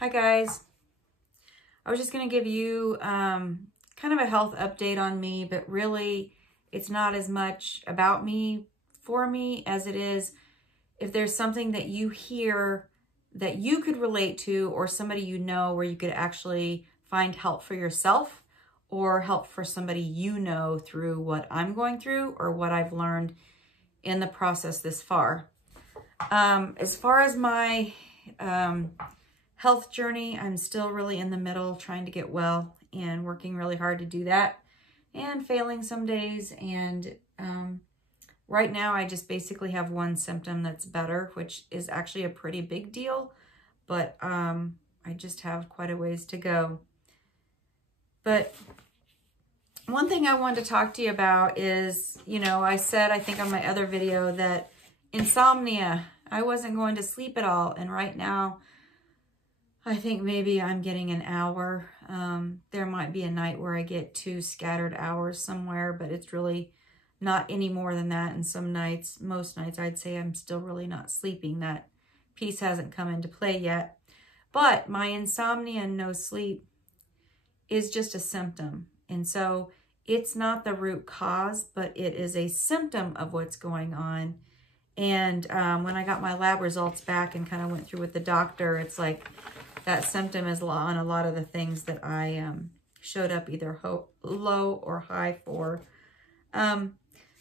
Hi guys. I was just going to give you kind of a health update on me, but really it's not as much about me for me as it is if there's something that you hear that you could relate to, or somebody you know where you could actually find help for yourself or help for somebody you know through what I'm going through or what I've learned in the process this far. As far as my health journey, I'm still really in the middle, trying to get well and working really hard to do that, and failing some days. And right now I just basically have one symptom that's better, which is actually a pretty big deal, but I just have quite a ways to go. But one thing I wanted to talk to you about is, I said, I think on my other video, that insomnia, I wasn't going to sleep at all. And right now, I think maybe I'm getting an hour. There might be a night where I get 2 scattered hours somewhere, but it's really not any more than that. And some nights, most nights, I'd say I'm still really not sleeping. That piece hasn't come into play yet. But my insomnia and no sleep is just a symptom. And so it's not the root cause, but it is a symptom of what's going on. And when I got my lab results back and kind of went through with the doctor, it's like that symptom is on a lot of the things that I showed up either low or high for.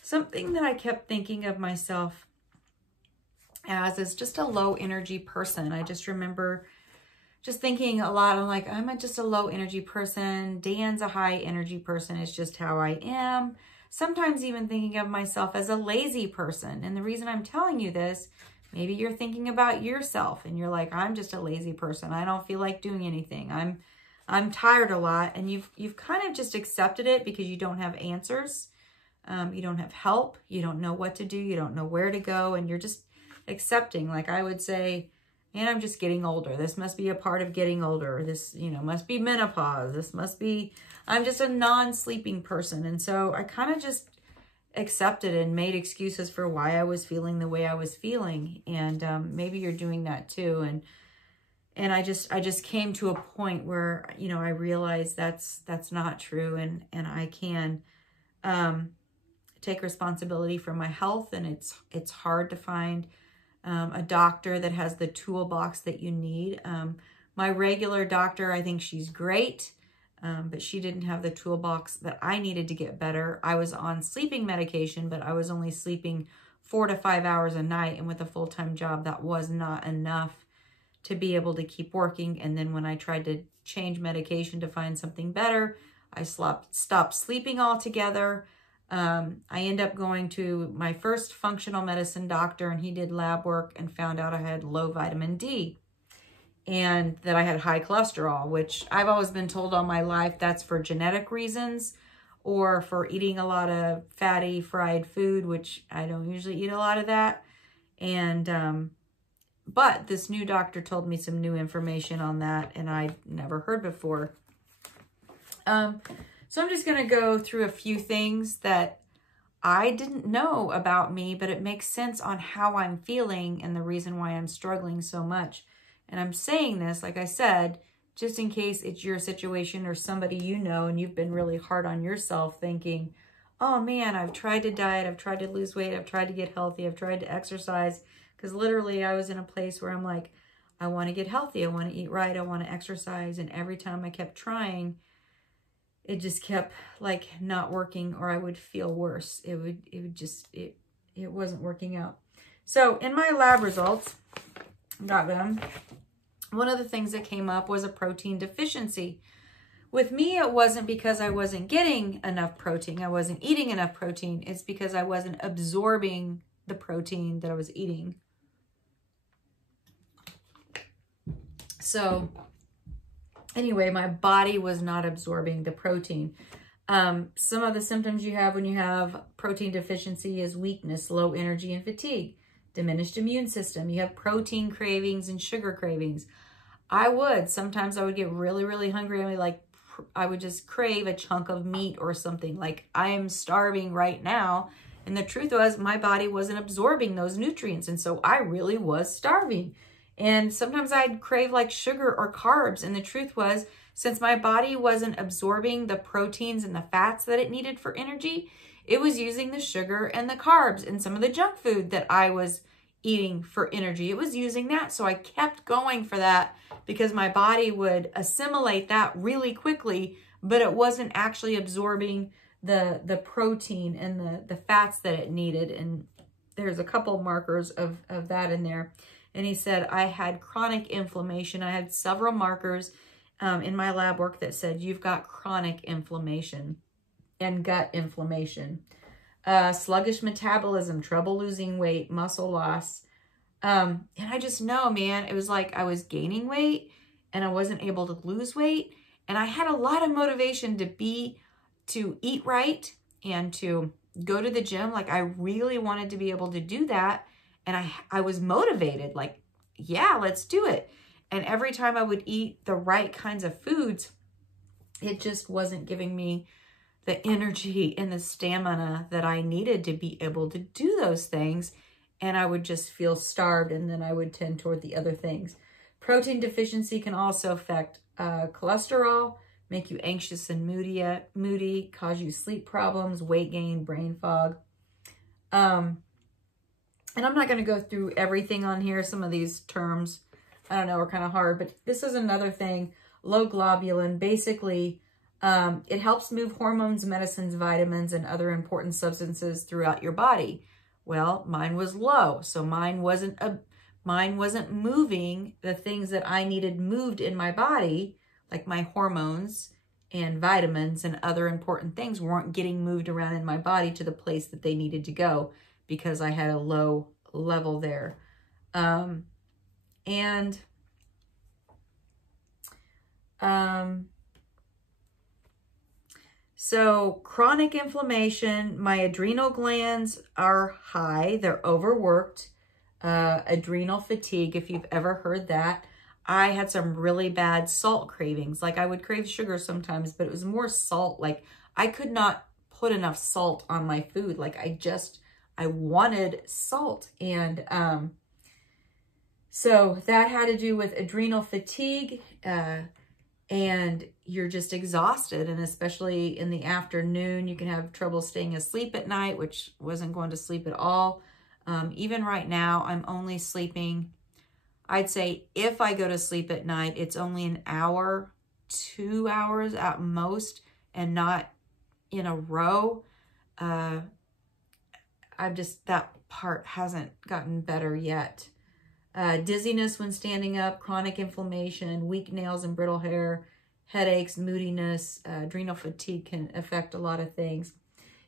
Something that I kept thinking of myself as is just a low energy person. I just remember just thinking a lot. I'm like, I'm just a low energy person. Dan's a high energy person. It's just how I am. Sometimes even thinking of myself as a lazy person. And the reason I'm telling you this, maybe you're thinking about yourself and you're like, I'm just a lazy person. I don't feel like doing anything. I'm tired a lot. And you've kind of just accepted it because you don't have answers. You don't have help. You don't know what to do. You don't know where to go. And you're just accepting. Like I would say, man, I'm just getting older. This must be a part of getting older. This, must be menopause. This must be, I'm just a non-sleeping person. And so I kind of just accepted and made excuses for why I was feeling the way I was feeling. And maybe you're doing that too. And I just came to a point where, I realized that's not true. And I can take responsibility for my health. And it's hard to find a doctor that has the toolbox that you need. My regular doctor, I think she's great, but she didn't have the toolbox that I needed to get better. I was on sleeping medication, but I was only sleeping 4 to 5 hours a night. And with a full-time job, that was not enough to be able to keep working. And then when I tried to change medication to find something better, I stopped sleeping altogether. I ended up going to my first functional medicine doctor, and he did lab work and found out I had low vitamin D and that I had high cholesterol, which I've always been told all my life that's for genetic reasons or for eating a lot of fatty fried food, which I don't usually eat a lot of that. And, but this new doctor told me some new information on that, and I'd never heard before. So I'm just going to go through a few things that I didn't know about me, but it makes sense on how I'm feeling and the reason why I'm struggling so much. And I'm saying this, like I said, just in case it's your situation or somebody you know and you've been really hard on yourself thinking, oh man, I've tried to diet, I've tried to lose weight, I've tried to get healthy, I've tried to exercise. Because literally I was in a place where I'm like, I want to get healthy, I want to eat right, I want to exercise. And every time I kept trying, it just kept like not working, or I would feel worse. It wasn't working out. So in my lab results, got them. One of the things that came up was a protein deficiency. With me, it wasn't because I wasn't getting enough protein. I wasn't eating enough protein. It's because I wasn't absorbing the protein that I was eating. So anyway, my body was not absorbing the protein. Some of the symptoms you have when you have protein deficiency is weakness, low energy, and fatigue, diminished immune system. You have protein cravings and sugar cravings. Sometimes I would get really, really hungry. I would just crave a chunk of meat or something. Like, I am starving right now. And the truth was my body wasn't absorbing those nutrients. And so I really was starving. And sometimes I'd crave like sugar or carbs. And the truth was, since my body wasn't absorbing the proteins and the fats that it needed for energy, it was using the sugar and the carbs and some of the junk food that I was eating for energy. It was using that. So I kept going for that because my body would assimilate that really quickly, but it wasn't actually absorbing the protein and the fats that it needed. And there's a couple markers of that in there. And he said, I had chronic inflammation. I had several markers in my lab work that said, you've got chronic inflammation and gut inflammation, sluggish metabolism, trouble losing weight, muscle loss. And I just know, man, it was like I was gaining weight and I wasn't able to lose weight. And I had a lot of motivation to eat right and to go to the gym. Like I really wanted to be able to do that. And I was motivated, like, yeah, let's do it. And every time I would eat the right kinds of foods, it just wasn't giving me the energy and the stamina that I needed to be able to do those things. And I would just feel starved, and then I would tend toward the other things. Protein deficiency can also affect cholesterol, make you anxious and moody, cause you sleep problems, weight gain, brain fog. And I'm not going to go through everything on here. Some of these terms, I don't know, are kind of hard, but this is another thing. Low globulin, basically, it helps move hormones, medicines, vitamins, and other important substances throughout your body. Well, mine was low, so mine wasn't moving the things that I needed moved in my body, like my hormones and vitamins and other important things weren't getting moved around in my body to the place that they needed to go because I had a low level there. So chronic inflammation, my adrenal glands are high, they're overworked, adrenal fatigue, if you've ever heard that. I had some really bad salt cravings. Like I would crave sugar sometimes, but it was more salt. Like I could not put enough salt on my food. Like I wanted salt. And so that had to do with adrenal fatigue, and you're just exhausted. And especially in the afternoon, you can have trouble staying asleep at night, which wasn't going to sleep at all. Even right now, I'm only sleeping, I'd say if I go to sleep at night, it's only an hour, 2 hours at most, and not in a row. That part hasn't gotten better yet. Dizziness when standing up, chronic inflammation, weak nails and brittle hair, headaches, moodiness, adrenal fatigue can affect a lot of things.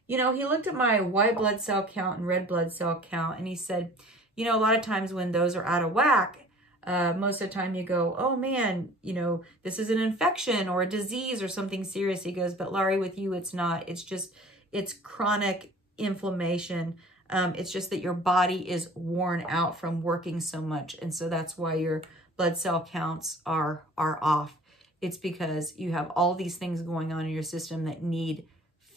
You know, he looked at my white blood cell count and red blood cell count, and he said, you know, a lot of times when those are out of whack, most of the time you go, oh man, you know, this is an infection or a disease or something serious. He goes, but Laurie, with you, it's not. It's chronic inflammation. It's just that your body is worn out from working so much. And so that's why your blood cell counts are off. It's because you have all these things going on in your system that need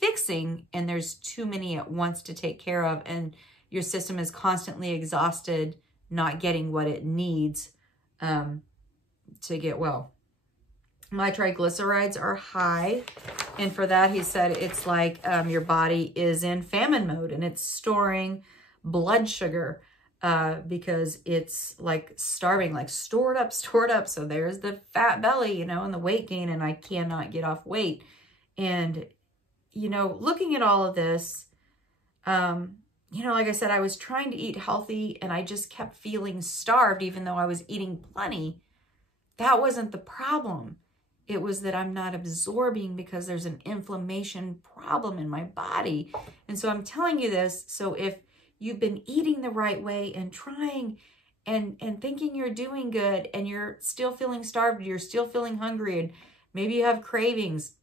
fixing, and there's too many at once to take care of. And your system is constantly exhausted, not getting what it needs to get well. My triglycerides are high. And for that, he said it's like your body is in famine mode and it's storing blood sugar because it's like starving, like stored up. So there's the fat belly, you know, and the weight gain, and I cannot get off weight. And, you know, looking at all of this, you know, like I said, I was trying to eat healthy and I just kept feeling starved, even though I was eating plenty. That wasn't the problem. It was that I'm not absorbing because there's an inflammation problem in my body. And so I'm telling you this, so if you've been eating the right way and trying and thinking you're doing good and you're still feeling starved, you're still feeling hungry, and maybe you have cravings,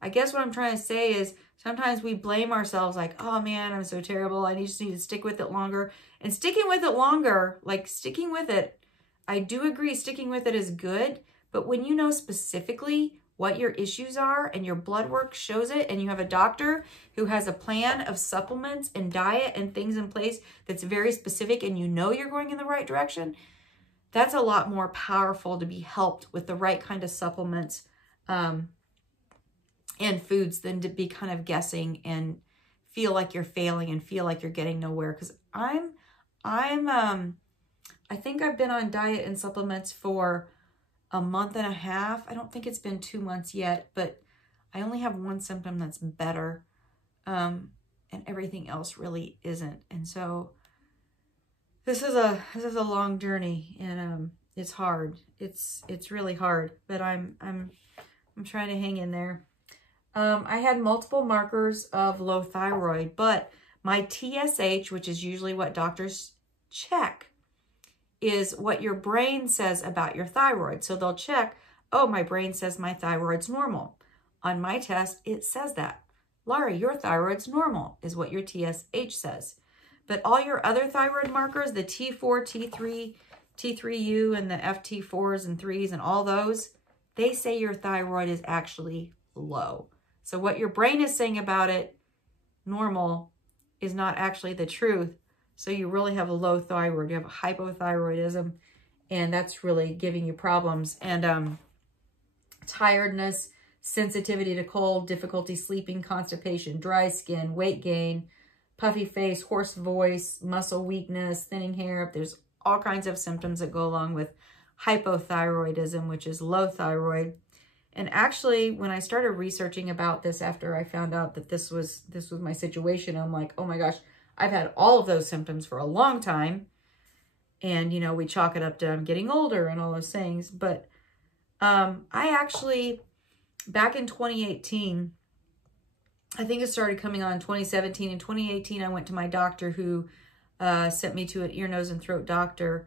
I guess what I'm trying to say is sometimes we blame ourselves like, oh man, I'm so terrible. I just need to stick with it longer. And sticking with it longer, like sticking with it, I do agree sticking with it is good. But when you know specifically what your issues are and your blood work shows it, and you have a doctor who has a plan of supplements and diet and things in place that's very specific, and you know you're going in the right direction, that's a lot more powerful to be helped with the right kind of supplements and foods than to be kind of guessing and feel like you're failing and feel like you're getting nowhere. Because I think I've been on diet and supplements for a month and a half. I don't think it's been 2 months yet, but I only have one symptom that's better, and everything else really isn't. And so this is a long journey, and it's hard. It's really hard, but I'm trying to hang in there. I had multiple markers of low thyroid, but my TSH, which is usually what doctors check, is what your brain says about your thyroid. So they'll check, oh, my brain says my thyroid's normal. On my test, it says that. Laurie, your thyroid's normal, is what your TSH says. But all your other thyroid markers, the T4, T3, T3U, and the FT4s and 3s and all those, they say your thyroid is actually low. So what your brain is saying about it, normal, is not actually the truth. So you really have a low thyroid. You have a hypothyroidism, and that's really giving you problems. And tiredness, sensitivity to cold, difficulty sleeping, constipation, dry skin, weight gain, puffy face, hoarse voice, muscle weakness, thinning hair. There's all kinds of symptoms that go along with hypothyroidism, which is low thyroid. And actually, when I started researching about this after I found out that this was my situation, I'm like, oh my gosh, I've had all of those symptoms for a long time. And, you know, we chalk it up to I'm getting older and all those things. But I actually, back in 2018, I think it started coming on in 2017. In 2018, I went to my doctor who sent me to an ear, nose, and throat doctor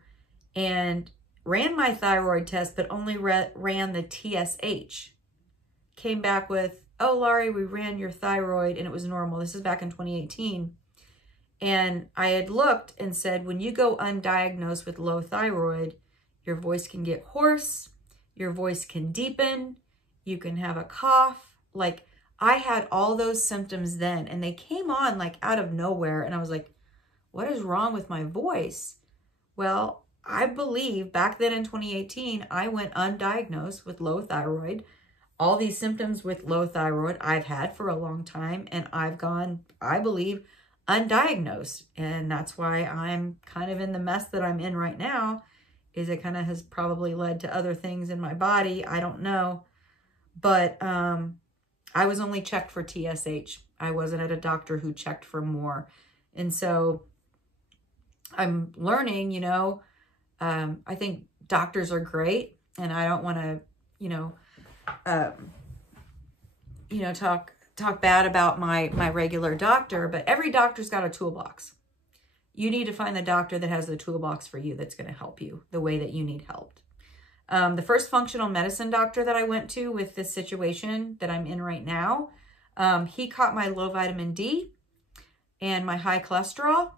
and ran my thyroid test, but only ran the TSH. Came back with, oh, Laurie, we ran your thyroid and it was normal. This is back in 2018. And I had looked and said, when you go undiagnosed with low thyroid, your voice can get hoarse, your voice can deepen, you can have a cough. Like, I had all those symptoms then, and they came on like out of nowhere. And I was like, what is wrong with my voice? Well, I believe back then in 2018, I went undiagnosed with low thyroid. All these symptoms with low thyroid I've had for a long time, and I've gone, I believe, undiagnosed. And that's why I'm kind of in the mess that I'm in right now, is it kind of has probably led to other things in my body. I don't know. But I was only checked for TSH. I wasn't at a doctor who checked for more. And so I'm learning, you know, I think doctors are great, and I don't want to, talk bad about my regular doctor, but every doctor's got a toolbox. You need to find the doctor that has the toolbox for you that's going to help you the way that you need helped. The first functional medicine doctor that I went to with this situation that I'm in right now, he caught my low vitamin D and my high cholesterol,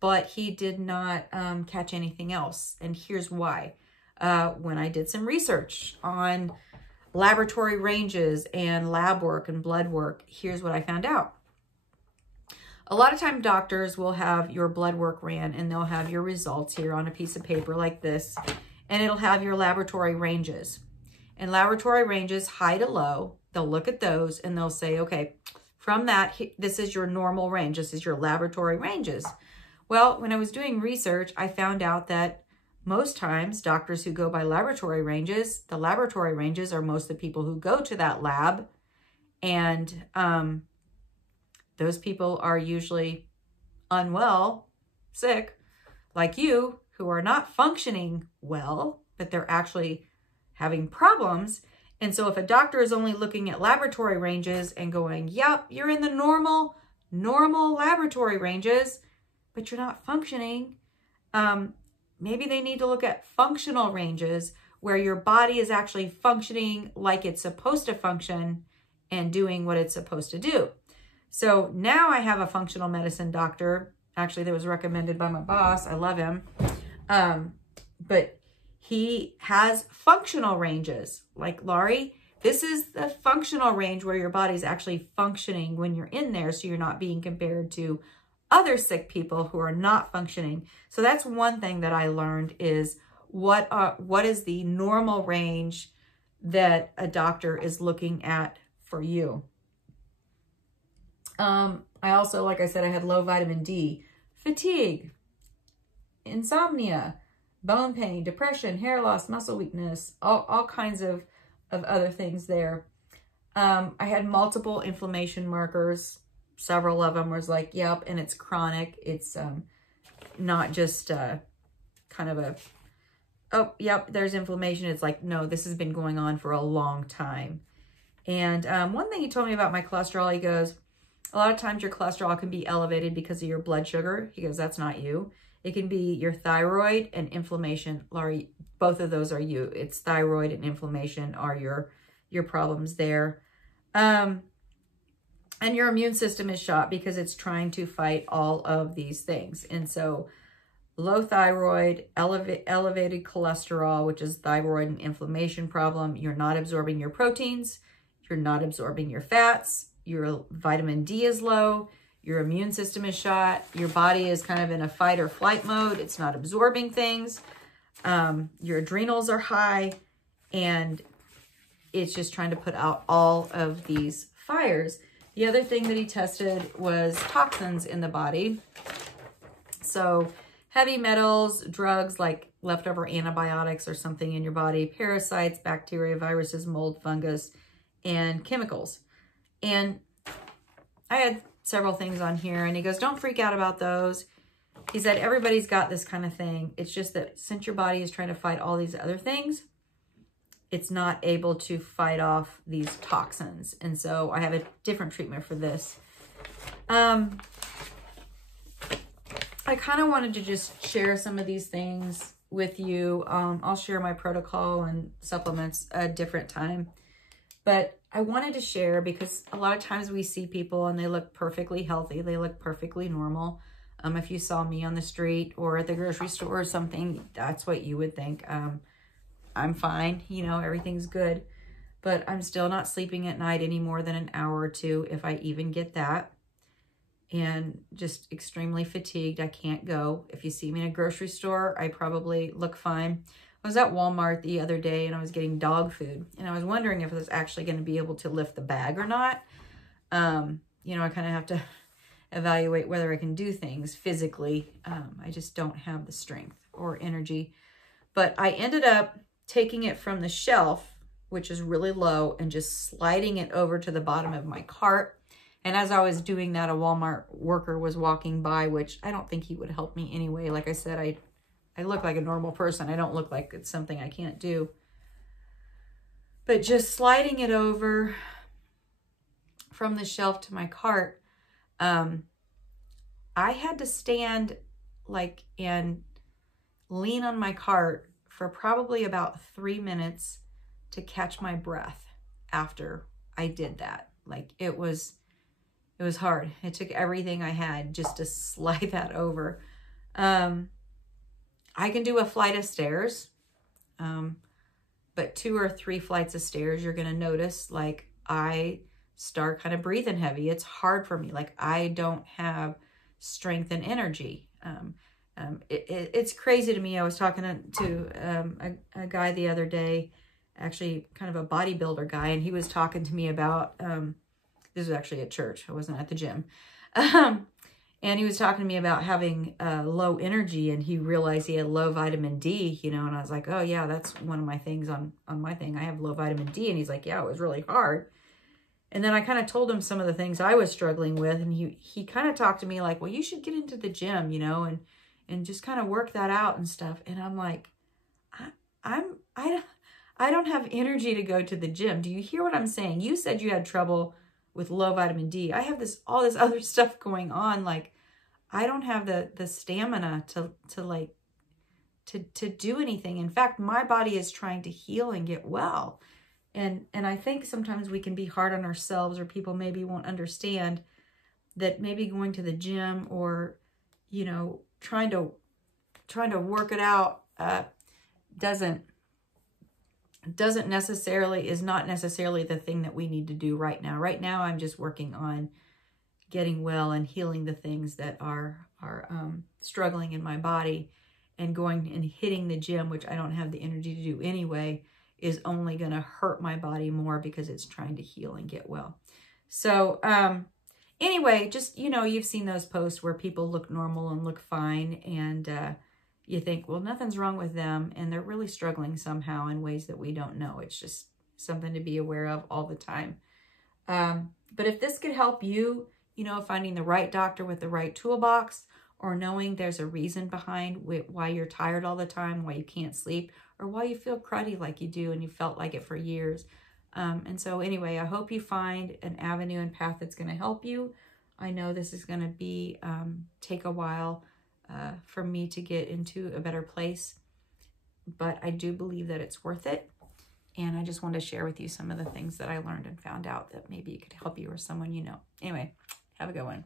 but he did not catch anything else. And here's why. When I did some research on laboratory ranges and lab work and blood work, here's what I found out. A lot of time doctors will have your blood work ran, and they'll have your results here on a piece of paper like this, and it'll have your laboratory ranges. And laboratory ranges, high to low, they'll look at those and they'll say, okay, from that, this is your normal range. This is your laboratory ranges. Well, when I was doing research, I found out that most times doctors who go by laboratory ranges, the laboratory ranges are most of the people who go to that lab. And those people are usually unwell, sick, like you, who are not functioning well, but they're actually having problems. And so if a doctor is only looking at laboratory ranges and going, yep, you're in the normal laboratory ranges, but you're not functioning, maybe they need to look at functional ranges where your body is actually functioning like it's supposed to function and doing what it's supposed to do. So now I have a functional medicine doctor, actually that was recommended by my boss. I love him. But he has functional ranges. Like, Laurie, this is the functional range where your body's actually functioning when you're in there, so you're not being compared to other sick people who are not functioning. So that's one thing that I learned is what is the normal range that a doctor is looking at for you. I also, like I said, I had low vitamin D, fatigue, insomnia, bone pain, depression, hair loss, muscle weakness, all kinds of other things there. I had multiple inflammation markers. Several of them was like, yep, and it's chronic. It's not just kind of a, oh, yep, there's inflammation. It's like, no, this has been going on for a long time. And one thing he told me about my cholesterol, he goes, a lot of times your cholesterol can be elevated because of your blood sugar. He goes, that's not you. It can be your thyroid and inflammation. Laurie, both of those are you. It's thyroid and inflammation are your problems there. And your immune system is shot because it's trying to fight all of these things. And so low thyroid, elevated cholesterol, which is thyroid and inflammation problem. You're not absorbing your proteins. You're not absorbing your fats. Your vitamin D is low. Your immune system is shot. Your body is kind of in a fight or flight mode. It's not absorbing things. Your adrenals are high, and it's just trying to put out all of these fires. The other thing that he tested was toxins in the body. So heavy metals, drugs like leftover antibiotics or something in your body, parasites, bacteria, viruses, mold, fungus, and chemicals. And I had several things on here, and he goes, don't freak out about those. He said, everybody's got this kind of thing. It's just that since your body is trying to fight all these other things, it's not able to fight off these toxins. And so I have a different treatment for this. I kind of wanted to just share some of these things with you. I'll share my protocol and supplements a different time. But I wanted to share because a lot of times we see people and they look perfectly healthy. They look perfectly normal. If you saw me on the street or at the grocery store or something, that's what you would think. I'm fine, you know, everything's good. But I'm still not sleeping at night any more than an hour or two, if I even get that. And just extremely fatigued. I can't go. If you see me in a grocery store, I probably look fine. I was at Walmart the other day and I was getting dog food. And I was wondering if I was actually going to be able to lift the bag or not. You know, I kind of have to evaluate whether I can do things physically. I just don't have the strength or energy. But I ended up taking it from the shelf, which is really low, and just sliding it over to the bottom of my cart. And as I was doing that, a Walmart worker was walking by, which I don't think he would help me anyway. Like I said, I look like a normal person. I don't look like it's something I can't do. But just sliding it over from the shelf to my cart, I had to stand like and lean on my cart for probably about 3 minutes to catch my breath after I did that. Like it was hard. It took everything I had just to slide that over. I can do a flight of stairs, but 2 or 3 flights of stairs, you're going to notice like I start kind of breathing heavy. It's hard for me. Like I don't have strength and energy. It's crazy to me. I was talking to a guy the other day, actually kind of a bodybuilder guy, and he was talking to me about, this was actually at church. I wasn't at the gym. And he was talking to me about having low energy, and he realized he had low vitamin D, you know, and I was like, oh yeah, that's one of my things on my thing. I have low vitamin D. And he's like, yeah, it was really hard. And then I kind of told him some of the things I was struggling with, and he kind of talked to me like, well, you should get into the gym, you know, and just kind of work that out and stuff. And I'm like, I don't have energy to go to the gym. Do you hear what I'm saying? You said you had trouble with low vitamin D. I have all this other stuff going on. Like I don't have the stamina to do anything. In fact, my body is trying to heal and get well. And I think sometimes we can be hard on ourselves, or people maybe won't understand that maybe going to the gym or, you know, trying to work it out is not necessarily the thing that we need to do right now. Right now, I'm just working on getting well and healing the things that are struggling in my body. and going and hitting the gym, which I don't have the energy to do anyway, is only going to hurt my body more because it's trying to heal and get well. So, anyway, just, you know, you've seen those posts where people look normal and look fine, and you think, well, nothing's wrong with them, and they're really struggling somehow in ways that we don't know. It's just something to be aware of all the time. But if this could help you, you know, finding the right doctor with the right toolbox, or knowing there's a reason behind why you're tired all the time, why you can't sleep, or why you feel cruddy like you do and you felt like it for years. And so anyway, I hope you find an avenue and path that's going to help you. I know this is going to be take a while for me to get into a better place, but I do believe that it's worth it. And I just wanted to share with you some of the things that I learned and found out that maybe it could help you or someone you know. Anyway, have a good one.